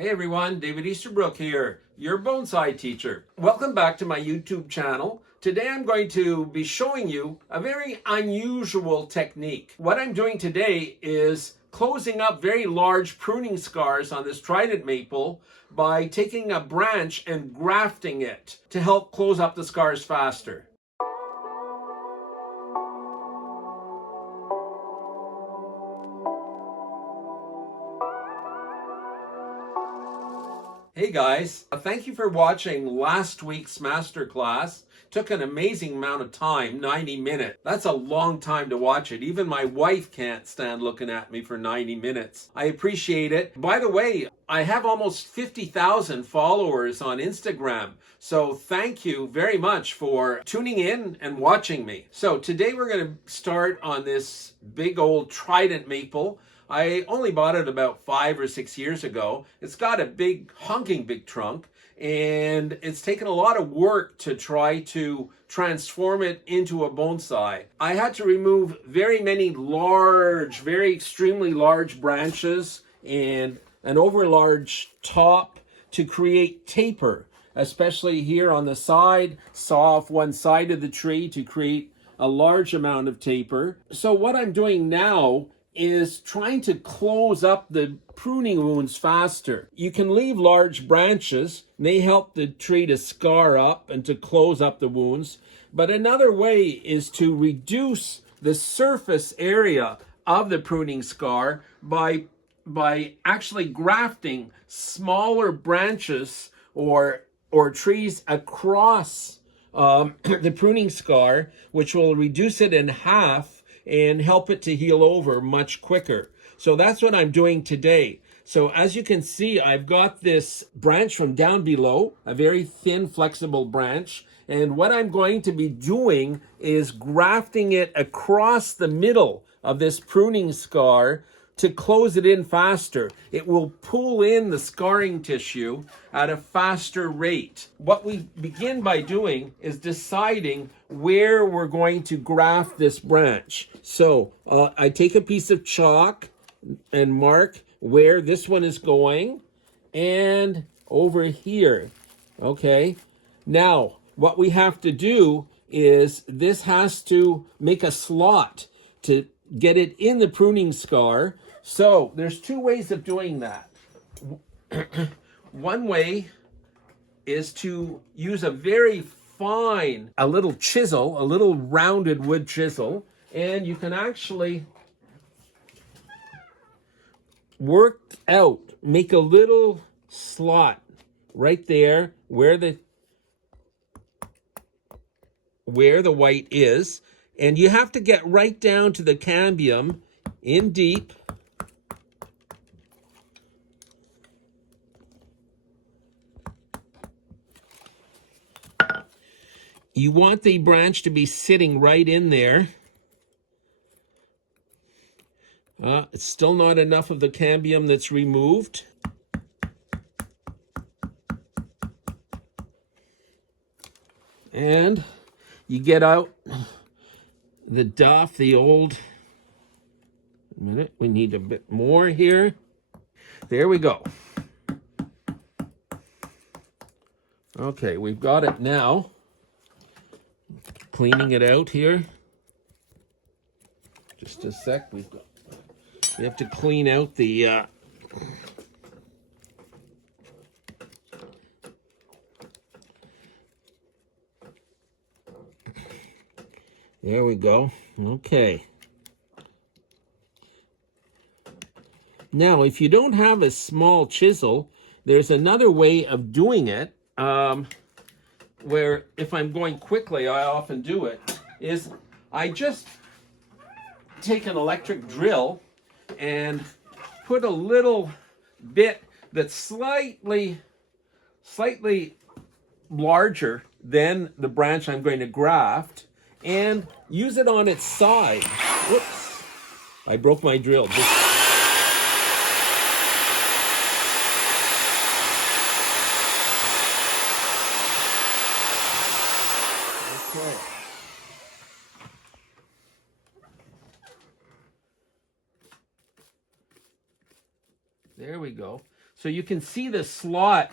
Hey everyone, David Easterbrook here, your bonsai teacher. Welcome back to my YouTube channel. Today I'm going to be showing you a very unusual technique. What I'm doing today is closing up very large pruning scars on this Trident maple by taking a branch and grafting it to help close up the scars faster. Hey guys, thank you for watching last week's masterclass. Took an amazing amount of time, 90 minutes. That's a long time to watch it. Even my wife can't stand looking at me for 90 minutes. I appreciate it. By the way, I have almost 50,000 followers on Instagram. So thank you very much for tuning in and watching me. So today we're going to start on this big old Trident maple. I only bought it about 5 or 6 years ago. It's got a big, honking big trunk, and it's taken a lot of work to try to transform it into a bonsai. I had to remove very many large, very extremely large branches and an overlarge top to create taper, especially here on the side. Saw off one side of the tree to create a large amount of taper. So what I'm doing now is trying to close up the pruning wounds faster. You can leave large branches, and they help the tree to scar up and to close up the wounds. But another way is to reduce the surface area of the pruning scar by actually grafting smaller branches or trees across the pruning scar, which will reduce it in half and help it to heal over much quicker. So that's what I'm doing today. So as you can see, I've got this branch from down below, a very thin, flexible branch. And what I'm going to be doing is grafting it across the middle of this pruning scar to close it in faster. It will pull in the scarring tissue at a faster rate. What we begin by doing is deciding where we're going to graft this branch. So I take a piece of chalk and mark where this one is going and over here. Okay. Now, what we have to do is this has to make a slot to get it in the pruning scar. So there's two ways of doing that. One way is to use a very fine, a little chisel, a little rounded wood chisel, and you can actually work out, make a little slot right there where the white is, and you have to get right down to the cambium in deep. You want the branch to be sitting right in there. It's still not enough of the cambium that's removed. And you get out the duff, the old, a minute, we need a bit more here. There we go. Okay, we've got it now. Cleaning it out here. Just a sec. We have to clean out the there we go. Okay. Now, if you don't have a small chisel, there's another way of doing it. Where if I'm going quickly, I often do it, is I just take an electric drill and put a little bit that's slightly larger than the branch I'm going to graft and use it on its side. Whoops, I broke my drill. Okay. There we go. So you can see the slot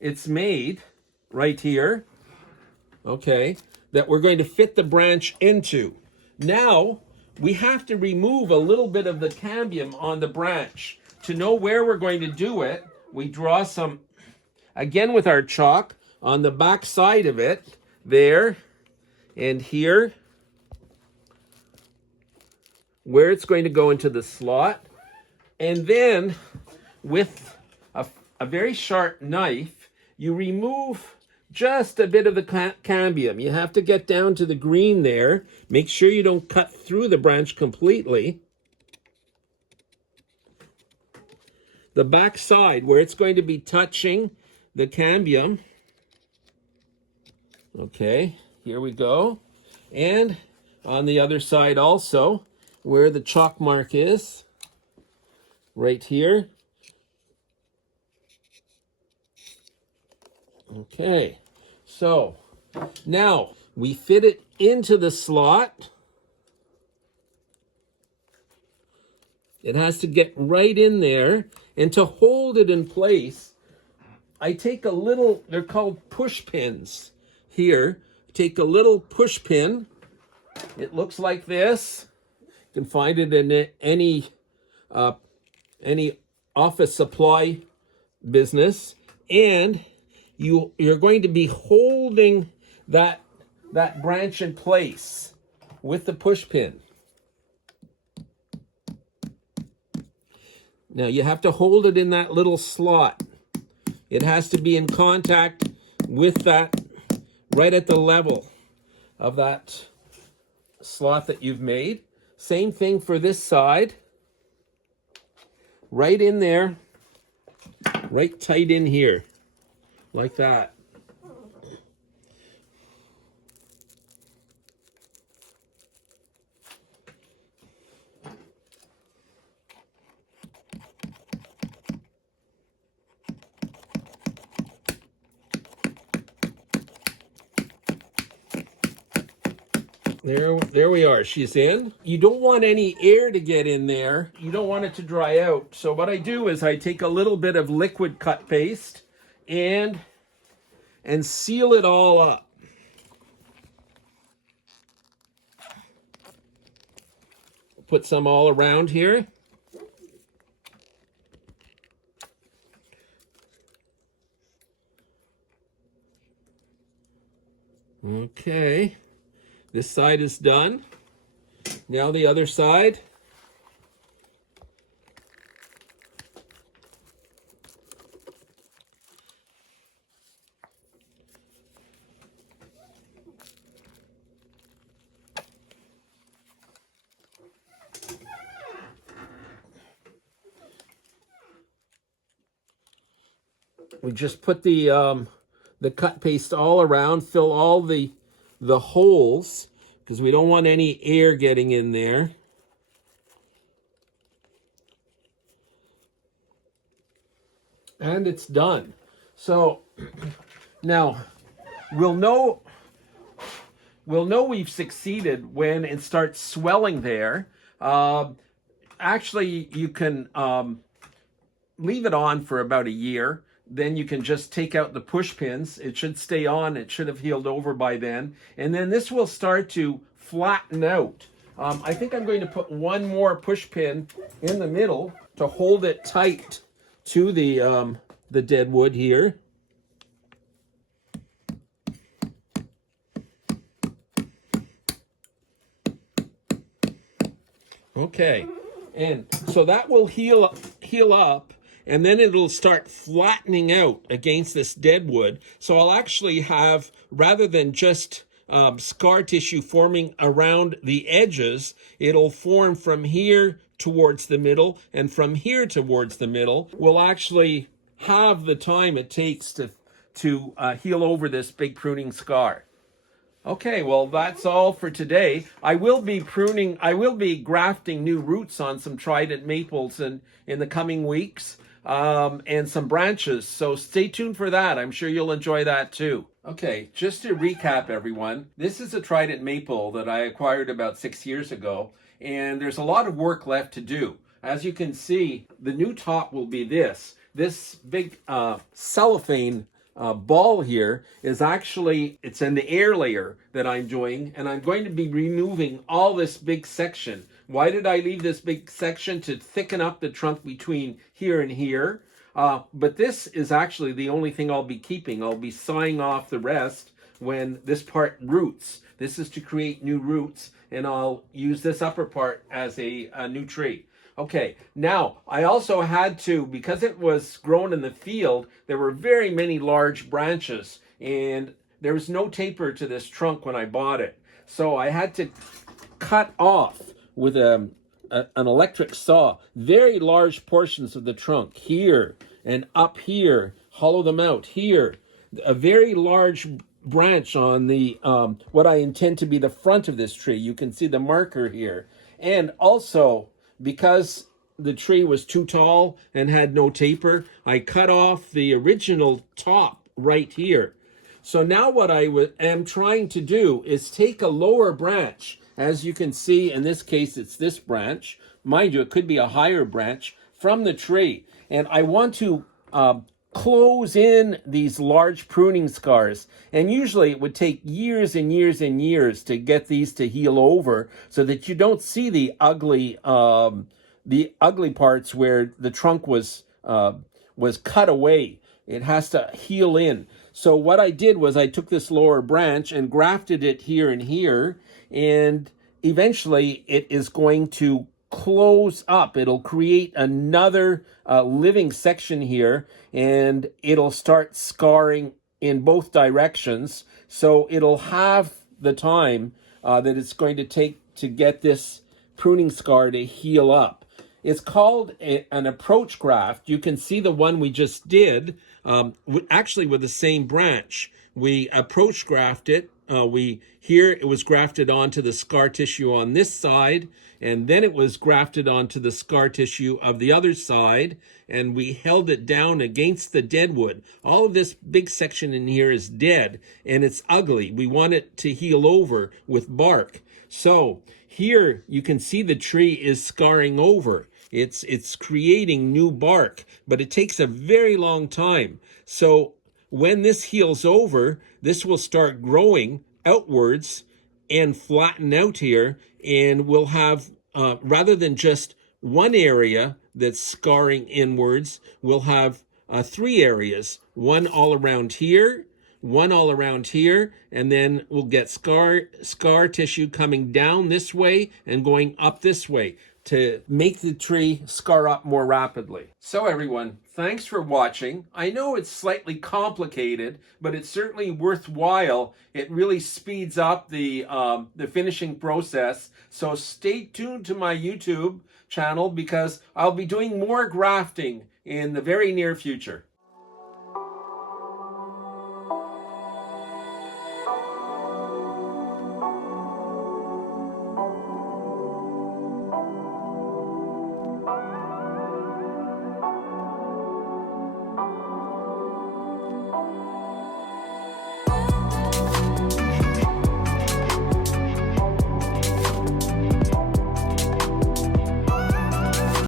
it's made right here, okay, that we're going to fit the branch into. Now, we have to remove a little bit of the cambium on the branch. To know where we're going to do it, we draw some, again with our chalk, on the back side of it, there and here, where it's going to go into the slot. And then with a very sharp knife, you remove just a bit of the cambium. You have to get down to the green there. Make sure you don't cut through the branch completely. The back side, where it's going to be touching the cambium. Okay, here we go. And on the other side also, where the chalk mark is, right here. Okay, so now we fit it into the slot. It has to get right in there, and to hold it in place, I take a little, they're called push pins here. Take a little push pin. It looks like this. You can find it in any office supply business, and you're going to be holding that branch in place with the push pin. Now you have to hold it in that little slot. It has to be in contact with that, right at the level of that slot that you've made. Same thing for this side. Right in there, right tight in here, like that. There we are. She's in. You don't want any air to get in there. You don't want it to dry out. So what I do is I take a little bit of liquid cut paste and seal it all up. Put some all around here. Okay. This side is done. Now the other side. We just put the cut paste all around, fill all the holes, because we don't want any air getting in there. And it's done. So now we'll know we've succeeded when it starts swelling there. Actually, you can leave it on for about a year. Then you can just take out the push pins. It should stay on. It should have healed over by then. And then this will start to flatten out. I think I'm going to put one more push pin in the middle to hold it tight to the dead wood here. Okay, and so that will heal up, and then it'll start flattening out against this dead wood. So I'll actually have, rather than just scar tissue forming around the edges, it'll form from here towards the middle and from here towards the middle. We'll actually have the time it takes to heal over this big pruning scar. Okay, well, that's all for today. I will be grafting new roots on some Trident maples in the coming weeks, and some branches. So stay tuned for that. I'm sure you'll enjoy that too. Okay, just to recap, everyone, this is a Trident maple that I acquired about 6 years ago, and there's a lot of work left to do. As you can see, the new top will be this. This big cellophane ball here is actually, it's in the air layer that I'm doing, and I'm going to be removing all this big section. Why did I leave this big section? To thicken up the trunk between here and here. But this is actually the only thing I'll be keeping. I'll be sawing off the rest when this part roots. This is to create new roots, and I'll use this upper part as a new tree. Okay, now I also had to, because it was grown in the field, there were very many large branches, and there was no taper to this trunk when I bought it. So I had to cut off with an electric saw very large portions of the trunk here and up here, hollow them out here. A very large branch on the what I intend to be the front of this tree. You can see the marker here. And also, because the tree was too tall and had no taper, I cut off the original top right here. So now what I am trying to do is take a lower branch. As you can see, in this case, it's this branch. Mind you, it could be a higher branch from the tree. And I want to close in these large pruning scars. And usually it would take years and years and years to get these to heal over so that you don't see the ugly parts where the trunk was cut away. It has to heal in. So what I did was I took this lower branch and grafted it here and here, and eventually it is going to close up. It'll create another living section here, and it'll start scarring in both directions. So it'll have the time that it's going to take to get this pruning scar to heal up. It's called an approach graft. You can see the one we just did, actually with the same branch. We approach graft it. Here it was grafted onto the scar tissue on this side, and then it was grafted onto the scar tissue of the other side, and we held it down against the dead wood. All of this big section in here is dead, and it's ugly. We want it to heal over with bark. So here you can see the tree is scarring over. It's creating new bark, but it takes a very long time. So when this heals over, this will start growing outwards and flatten out here, and we'll have, rather than just one area that's scarring inwards, we'll have 3 areas, one all around here, one all around here, and then we'll get scar tissue coming down this way and going up this way to make the tree scar up more rapidly. So everyone, thanks for watching. I know it's slightly complicated, but it's certainly worthwhile. It really speeds up the finishing process. So stay tuned to my YouTube channel, because I'll be doing more grafting in the very near future.